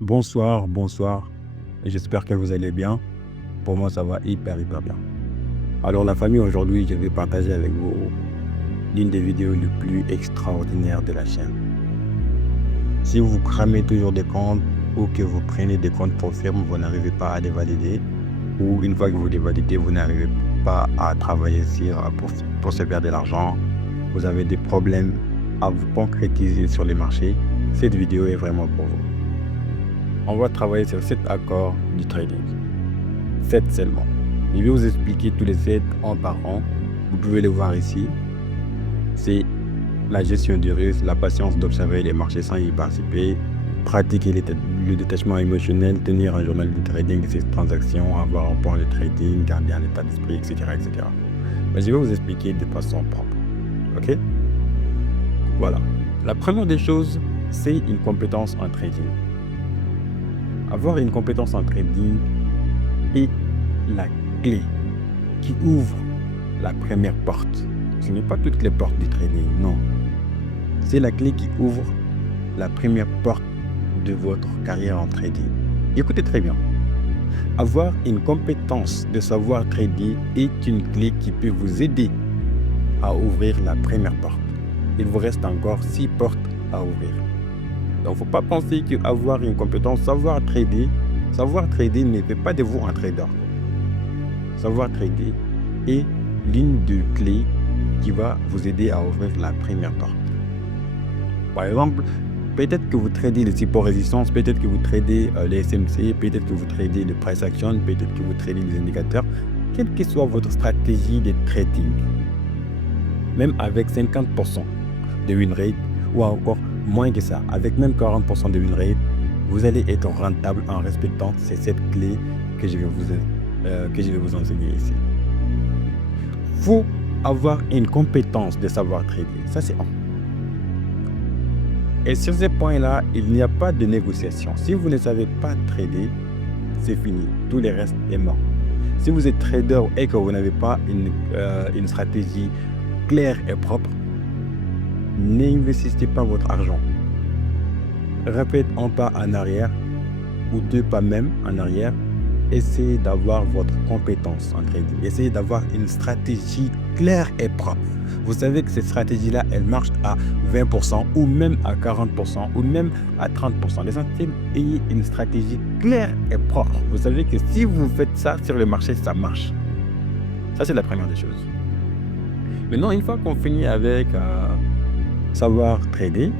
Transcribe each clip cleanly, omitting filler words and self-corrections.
Bonsoir, bonsoir. J'espère que vous allez bien. Pour moi, ça va hyper bien. Alors, la famille, aujourd'hui, je vais partager avec vous l'une des vidéos les plus extraordinaires de la chaîne. Si vous cramez toujours des comptes ou que vous prenez des comptes pour firme, vous n'arrivez pas à les valider, ou une fois que vous les validez, vous n'arrivez pas à travailler pour se faire de l'argent, vous avez des problèmes à vous concrétiser sur les marchés, cette vidéo est vraiment pour vous. On va travailler sur 7 accords du trading. 7 seulement. Je vais vous expliquer tous les 7 un par un. Vous pouvez les voir ici. C'est la gestion du risque, la patience d'observer les marchés sans y participer, pratiquer le détachement émotionnel, tenir un journal de trading de ses transactions, avoir un point de trading, garder un état d'esprit, etc. Mais je vais vous expliquer de façon propre. Ok? Voilà. La première des choses, c'est une compétence en trading. Avoir une compétence en trading est la clé qui ouvre la première porte. Ce n'est pas toutes les portes du trading, non. C'est la clé qui ouvre la première porte de votre carrière en trading. Écoutez très bien. Avoir une compétence de savoir trader est une clé qui peut vous aider à ouvrir la première porte. Il vous reste encore 6 portes à ouvrir. Donc, il ne faut pas penser qu'avoir une compétence, savoir trader ne fait pas de vous un trader. Savoir trader est l'une des clés qui va vous aider à ouvrir la première porte. Par exemple, peut-être que vous tradez le support résistance, peut-être que vous tradez les SMC, peut-être que vous tradez le price action, peut-être que vous tradez les indicateurs. Quelle que soit votre stratégie de trading, même avec 50% de win rate ou encore moins que ça, avec même 40% de win rate, vous allez être rentable en respectant ces 7 clés que je vais vous enseigner ici. Il faut avoir une compétence de savoir trader. Ça, c'est un. Et sur ces points-là, il n'y a pas de négociation. Si vous ne savez pas trader, c'est fini. Tout le reste est mort. Si vous êtes trader et que vous n'avez pas une stratégie claire et propre, n'investissez pas votre argent. Répète un pas en arrière ou 2 pas même en arrière. Essayez d'avoir votre compétence en trading. Essayez d'avoir une stratégie claire et propre. Vous savez que cette stratégie-là, elle marche à 20% ou même à 40% ou même à 30%. L'essentiel, ayez une stratégie claire et propre. Vous savez que si vous faites ça sur le marché, ça marche. Ça, c'est la première des choses. Maintenant, une fois qu'on finit avec savoir trader,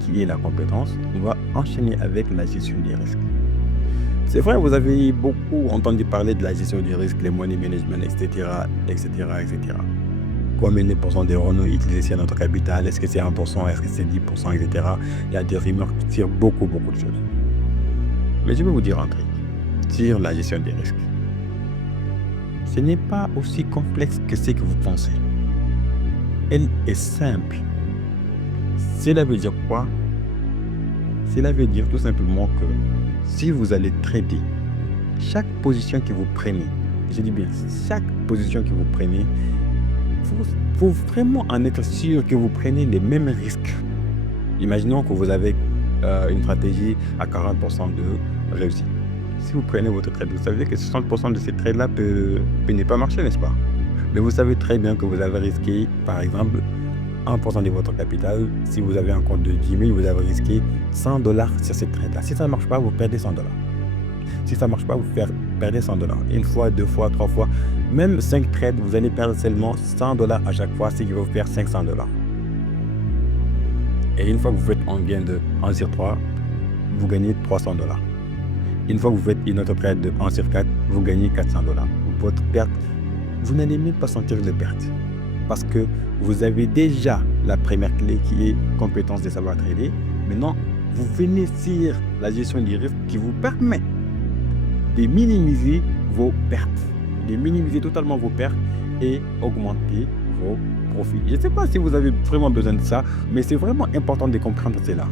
qui est la compétence, on va enchaîner avec la gestion des risques. C'est vrai, vous avez beaucoup entendu parler de la gestion du risque, les money management, etc. Combien de pourcents de revenus utilisés sur notre capital? Est-ce que c'est 1%? Est-ce que c'est 10%? Etc. Il y a des rumeurs sur beaucoup de choses. Mais je vais vous dire un truc sur la gestion des risques. Ce n'est pas aussi complexe que ce que vous pensez. Elle est simple. Cela veut dire quoi? Cela veut dire tout simplement que si vous allez trader, chaque position que vous prenez, je dis bien chaque position que vous prenez, il faut vraiment en être sûr que vous prenez les mêmes risques. Imaginons que vous avez une stratégie à 40% de réussite. Si vous prenez votre trade, vous savez que 60% de ces trades-là peut ne pas marcher, n'est-ce pas? Mais vous savez très bien que vous avez risqué, par exemple, 1% de votre capital. Si vous avez un compte de 10 000, vous avez risqué $100 sur cette trade-là. Si ça ne marche pas, vous perdez $100. Si ça ne marche pas, vous perdez $100. Une fois, 2 fois, 3 fois, même 5 trades, vous allez perdre seulement $100 à chaque fois, ce qui va vous faire $500. Et une fois que vous faites un gain de 1 sur 3, vous gagnez $300. Une fois que vous faites une autre trade de 1 sur 4, vous gagnez $400. Votre perte, vous n'allez même pas sentir de perte. Parce que vous avez déjà la première clé qui est compétence de savoir trader. Maintenant, vous venez sur la gestion des risques qui vous permet de minimiser vos pertes, de minimiser totalement vos pertes et augmenter vos profits. Je ne sais pas si vous avez vraiment besoin de ça, mais c'est vraiment important de comprendre cela.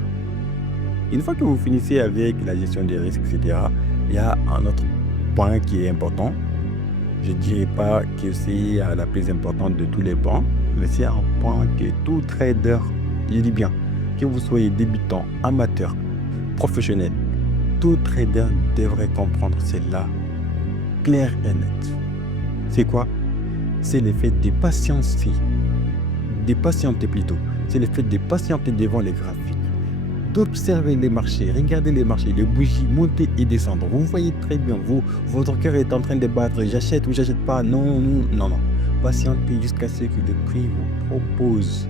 Une fois que vous finissez avec la gestion des risques, etc., il y a un autre point qui est important. Je ne dirais pas que c'est la plus importante de tous les points, mais c'est un point que tout trader, je dis bien, que vous soyez débutant, amateur, professionnel, tout trader devrait comprendre celle-là, clair et net. C'est quoi? C'est le fait de patienter. C'est le fait de patienter devant les graphiques, d'observer les marchés, regarder les marchés, les bougies monter et descendre. Vous voyez très bien, votre cœur est en train de battre, j'achète ou j'achète pas, non. Patientez jusqu'à ce que le prix vous propose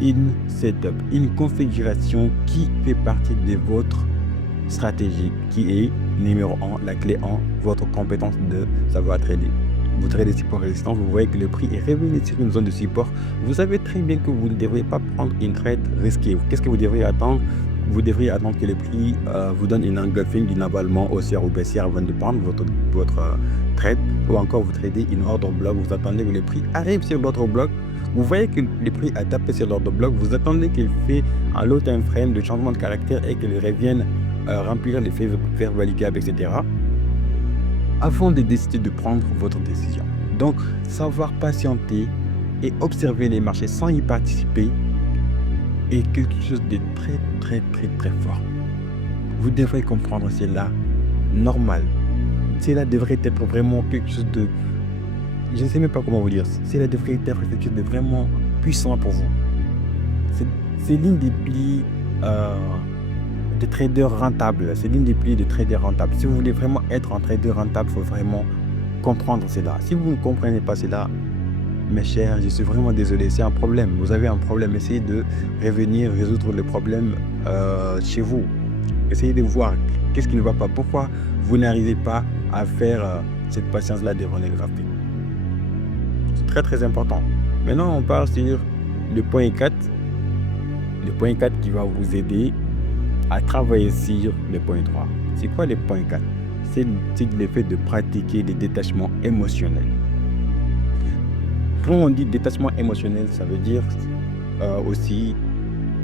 une setup, une configuration qui fait partie de votre stratégie, qui est numéro 1, la clé 1, votre compétence de savoir trader. Vous tradez support résistance, vous voyez que le prix est revenu sur une zone de support. Vous savez très bien que vous ne devriez pas prendre une trade risquée. Qu'est-ce que vous devriez attendre? Vous devriez attendre que le prix vous donne une engulfing, un avalement haussière ou baissière avant de prendre votre trade, ou encore vous tradez une ordre bloc, vous attendez que le prix arrive sur l'autre bloc. Vous voyez que le prix a tapé sur l'ordre bloc, vous attendez qu'il fait un low time frame de changement de caractère et qu'il revienne remplir les fair value gap, etc. avant de décider de prendre votre décision. Donc, savoir patienter et observer les marchés sans y participer est quelque chose de très fort. Vous devrez comprendre cela normal. Cela devrait être vraiment quelque chose de... Je ne sais même pas comment vous dire. Cela devrait être quelque chose de vraiment puissant pour vous. C'est l'une des plis de traders rentables. C'est l'une des plis de traders rentables. Si vous voulez vraiment être un trader rentable, il faut vraiment comprendre cela. Si vous ne comprenez pas cela, mes chers, je suis vraiment désolé, c'est un problème. Vous avez un problème. Essayez de revenir résoudre le problème chez vous. Essayez de voir qu'est-ce qui ne va pas. Pourquoi vous n'arrivez pas à faire cette patience-là devant les graphiques. C'est très important. Maintenant, on part sur le point 4. Le point 4 qui va vous aider à travailler sur le point 3. C'est quoi le point 4? C'est le fait de pratiquer les détachements émotionnels. Quand on dit détachement émotionnel, ça veut dire aussi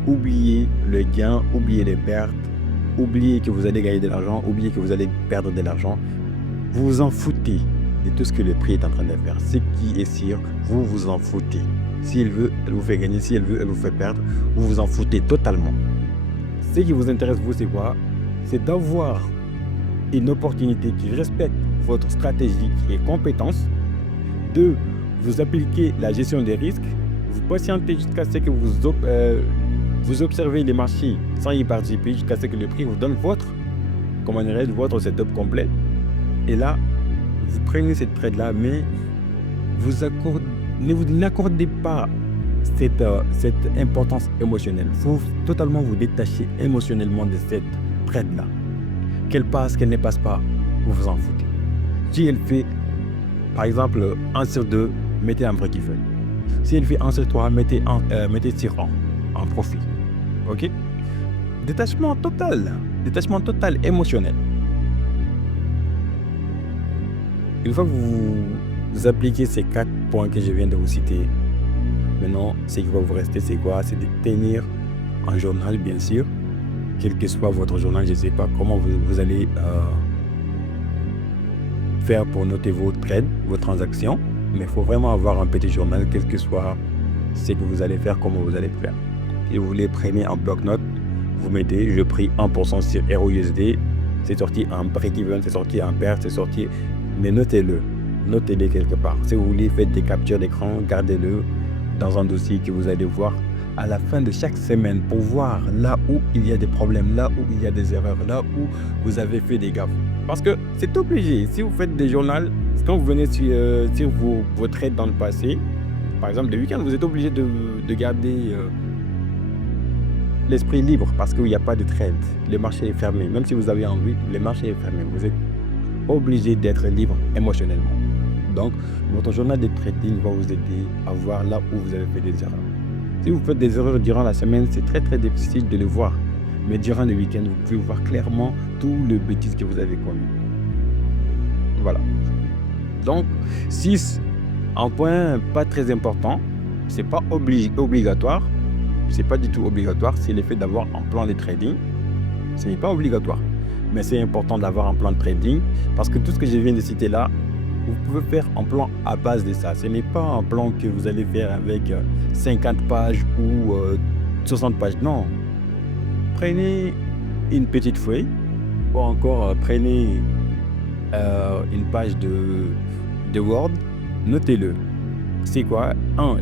oublier le gain, oublier les pertes, oublier que vous allez gagner de l'argent, oublier que vous allez perdre de l'argent. Vous vous en foutez de tout ce que le prix est en train de faire. Ce qui est sûr, vous vous en foutez. Si elle veut, elle vous fait gagner. Si elle veut, elle vous fait perdre. Vous vous en foutez totalement. Ce qui vous intéresse, vous, c'est quoi? C'est d'avoir une opportunité qui respecte votre stratégie, qui est compétence. De vous appliquer la gestion des risques. Vous patientez jusqu'à ce que vous observez les marchés sans y participer, jusqu'à ce que le prix vous donne votre setup complet. Et là, vous prenez cette trade-là, mais vous n'accordez pas cette importance émotionnelle. Il faut totalement vous détacher émotionnellement de cette trade-là. Qu'elle passe, qu'elle ne passe pas, vous vous en foutez. Si elle fait, par exemple, 1 sur 2, mettez un break-even. Si elle fait 1 sur 3, mettez sur 1 en profit. Ok? Détachement total émotionnel. Une fois que vous appliquez ces 4 points que je viens de vous citer, maintenant, ce qui va vous rester, c'est quoi? C'est de tenir un journal, bien sûr. Quel que soit votre journal, je ne sais pas comment vous allez faire pour noter vos trades, vos transactions. Mais il faut vraiment avoir un petit journal, quel que soit ce que vous allez faire, comment vous allez faire. Si vous voulez, prenez un bloc-notes, vous mettez, je pris 1% sur ROUSD, c'est sorti en break-even, c'est sorti en perte, c'est sorti... Mais notez-le quelque part. Si vous voulez, faites des captures d'écran, gardez-le dans un dossier que vous allez voir à la fin de chaque semaine pour voir là où il y a des problèmes, là où il y a des erreurs, là où vous avez fait des gaffes. Parce que c'est obligé. Si vous faites des journaux, quand vous venez sur vos trades dans le passé, par exemple le week-end, vous êtes obligé de garder l'esprit libre parce qu'il n'y a pas de trade. Le marché est fermé. Même si vous avez envie, le marché est fermé. Vous êtes obligé d'être libre émotionnellement. Donc, votre journal de trading va vous aider à voir là où vous avez fait des erreurs. Si vous faites des erreurs durant la semaine, c'est très difficile de les voir. Mais durant le week-end, vous pouvez voir clairement tout le bêtise que vous avez commis. Voilà. Donc, 6, un point pas très important, c'est pas obligatoire, c'est pas du tout obligatoire, c'est le fait d'avoir un plan de trading. Ce n'est pas obligatoire, mais c'est important d'avoir un plan de trading parce que tout ce que je viens de citer là, vous pouvez faire un plan à base de ça. Ce n'est pas un plan que vous allez faire avec 50 pages ou 60 pages. Non. Prenez une petite feuille, ou encore prenez une page de Word, notez-le. C'est quoi?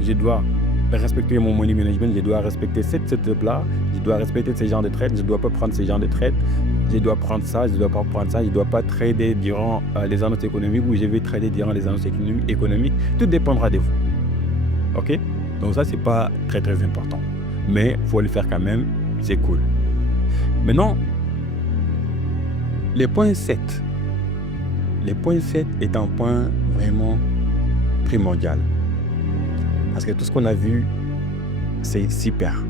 Je dois respecter mon money management, je dois respecter cette setup-là, je dois respecter ce genre de trade, je ne dois pas prendre ce genre de trade, je dois prendre ça, je ne dois pas prendre ça, je ne dois pas trader durant les annonces économiques ou je vais trader durant les annonces économiques. Tout dépendra de vous. OK? Donc ça, c'est pas très très important. Mais il faut le faire quand même, c'est cool. Maintenant, le point 7. Le point 7 est un point vraiment primordial. Parce que tout ce qu'on a vu, c'est super.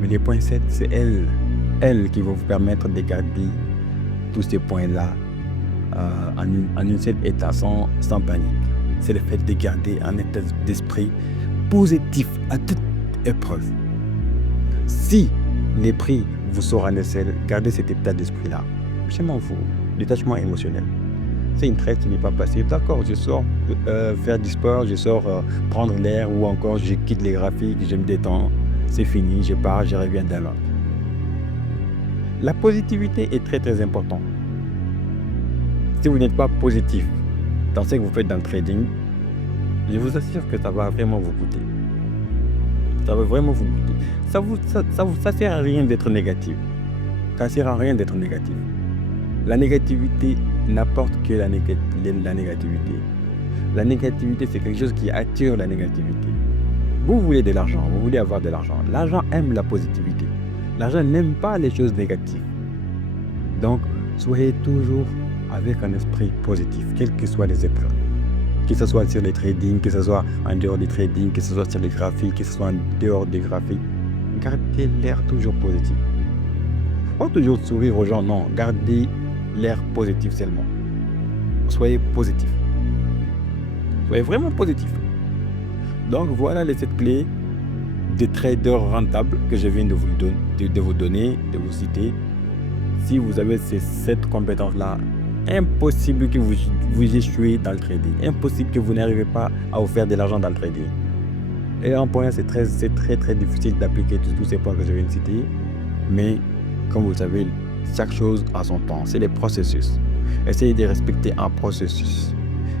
Mais le point 7, c'est elle qui va vous permettre de garder tous ces points-là en une seule état, sans panique. C'est le fait de garder un état d'esprit positif à toute épreuve. Si les prix vous sortent en échelle, gardez cet état d'esprit-là. Je m'en fous. Détachement émotionnel. C'est une traite qui n'est pas passée. D'accord, je sors faire du sport, je sors prendre l'air ou encore je quitte les graphiques, je me détends. C'est fini, je pars, je reviens demain. La positivité est très très importante. Si vous n'êtes pas positif dans ce que vous faites dans le trading, je vous assure que ça va vraiment vous coûter. Ça va vraiment vous coûter. Ça sert à rien d'être négatif. Ça sert à rien d'être négatif. La négativité n'apporte que la négativité. La négativité, c'est quelque chose qui attire la négativité. Vous voulez de l'argent, vous voulez avoir de l'argent. L'argent aime la positivité. L'argent n'aime pas les choses négatives. Donc, soyez toujours avec un esprit positif, quelles que soient les épreuves. Que ce soit sur les trading, que ce soit en dehors des trading, que ce soit sur les graphiques, que ce soit en dehors des graphiques. Gardez l'air toujours positif. Pas toujours sourire aux gens, non. Gardez l'air positif seulement. Soyez positif. Soyez vraiment positif. Donc voilà les 7 clés de traders rentables que je viens de vous donner, de vous citer. Si vous avez ces 7 compétences-là, impossible que vous échouez dans le trading. Impossible que vous n'arrivez pas à vous faire de l'argent dans le trading. Et en point, c'est très très difficile d'appliquer tous ces points que je viens de citer. Mais comme vous le savez, chaque chose a son temps. C'est les processus. Essayez de respecter un processus.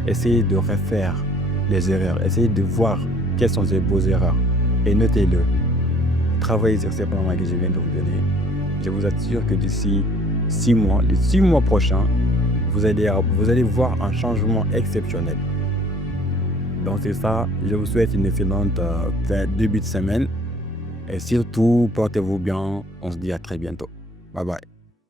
Essayez de refaire les erreurs. Essayez de voir quelles sont vos erreurs. Et notez-le. Travaillez sur ces plans que je viens de vous donner. Je vous assure que d'ici 6 mois, les 6 mois prochains, vous allez voir un changement exceptionnel. Donc c'est ça. Je vous souhaite une excellente début de semaine. Et surtout, portez-vous bien. On se dit à très bientôt. Bye bye.